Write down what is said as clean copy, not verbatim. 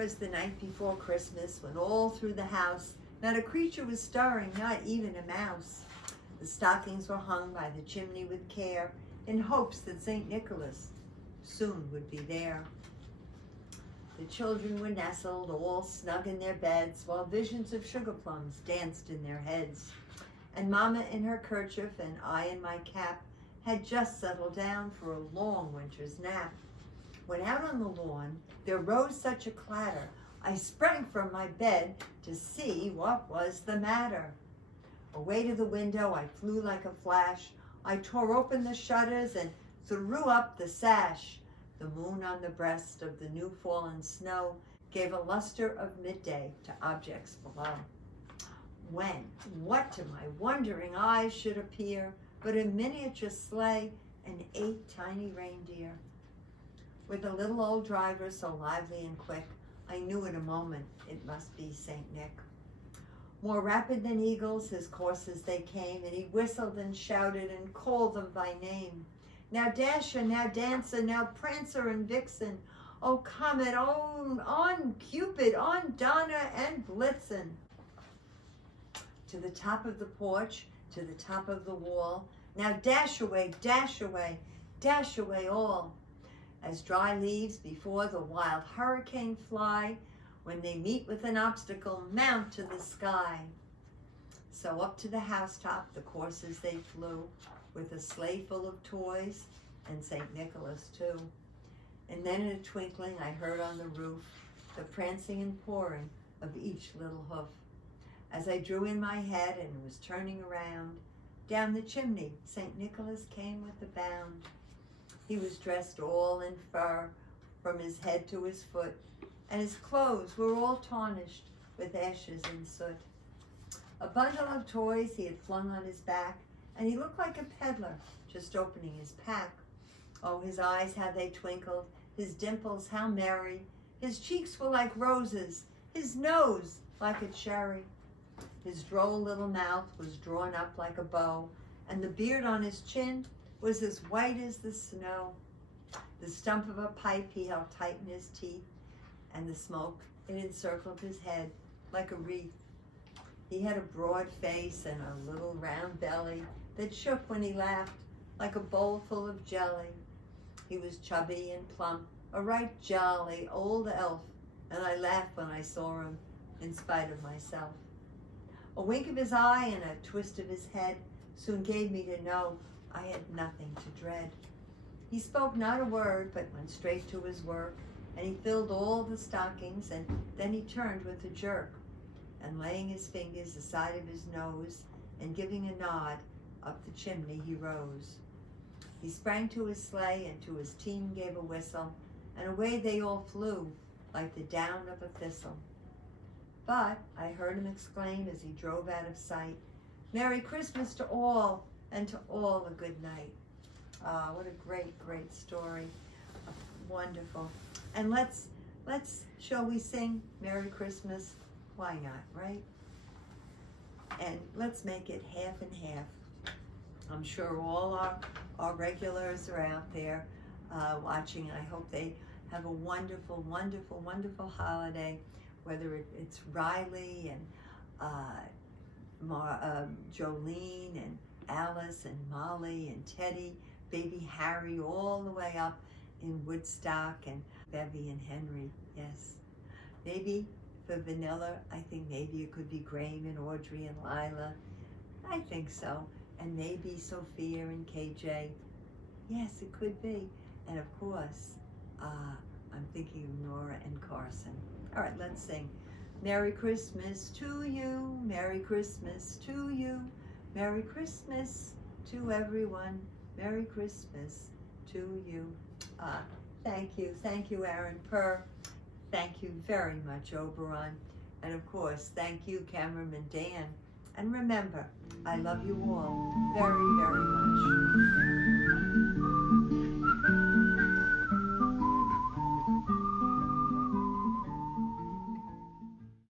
'Twas the night before Christmas, when all through the house not a creature was stirring, not even a mouse. The stockings were hung by the chimney with care, in hopes that St. Nicholas soon would be there. The children were nestled, all snug in their beds, while visions of sugar plums danced in their heads. And Mama in her kerchief and I in my cap had just settled down for a long winter's nap. When out on the lawn there rose such a clatter, I sprang from my bed to see what was the matter. Away to the window I flew like a flash. I tore open the shutters and threw up the sash. The moon on the breast of the new fallen snow gave a luster of midday to objects below. What to my wondering eyes should appear but a miniature sleigh and 8 tiny reindeer. With a little old driver so lively and quick, I knew in a moment it must be St. Nick. More rapid than eagles, his coursers they came, and he whistled and shouted and called them by name. Now Dasher, now Dancer, now Prancer and Vixen, oh Comet, on Cupid, on Donner and Blitzen. To the top of the porch, to the top of the wall, now dash away, dash away, dash away all. As dry leaves before the wild hurricane fly, when they meet with an obstacle, mount to the sky. So up to the housetop the coursers they flew, with a sleigh full of toys, and St. Nicholas too. And then in a twinkling I heard on the roof the prancing and pouring of each little hoof. As I drew in my head and was turning around, down the chimney St. Nicholas came with a bound. He was dressed all in fur from his head to his foot, and his clothes were all tarnished with ashes and soot. A bundle of toys he had flung on his back, and he looked like a peddler just opening his pack. Oh, his eyes, how they twinkled, his dimples, how merry. His cheeks were like roses, his nose like a cherry. His droll little mouth was drawn up like a bow, and the beard on his chin was as white as the snow. The stump of a pipe he held tight in his teeth, and the smoke, it encircled his head like a wreath. He had a broad face and a little round belly that shook when he laughed like a bowl full of jelly. He was chubby and plump, a right jolly old elf, and I laughed when I saw him in spite of myself. A wink of his eye and a twist of his head soon gave me to know I had nothing to dread. He spoke not a word, but went straight to his work, and he filled all the stockings, and then he turned with a jerk, and laying his fingers aside of his nose, and giving a nod, up the chimney he rose. He sprang to his sleigh, and to his team gave a whistle, and away they all flew, like the down of a thistle. But I heard him exclaim as he drove out of sight, "Merry Christmas to all, and to all a good night." Ah, what a great, great story. Wonderful. And shall we sing Merry Christmas? Why not, right? And let's make it half and half. I'm sure all our regulars are out there watching. I hope they have a wonderful, wonderful, wonderful holiday, whether it's Riley and Jolene and Alice and Molly and Teddy, baby Harry, all the way up in Woodstock, and Bevy and Henry, yes. Maybe for Vanilla, I think maybe it could be Graham and Audrey and Lila. I think so. And maybe Sophia and KJ. Yes, it could be. And of course, I'm thinking of Nora and Carson. All right, let's sing. Merry Christmas to you, Merry Christmas to you, Merry Christmas to everyone, Merry Christmas to you. Thank you, Aaron Purr. Thank you very much, Oberon. And of course, thank you, cameraman Dan. And remember, I love you all very, very much.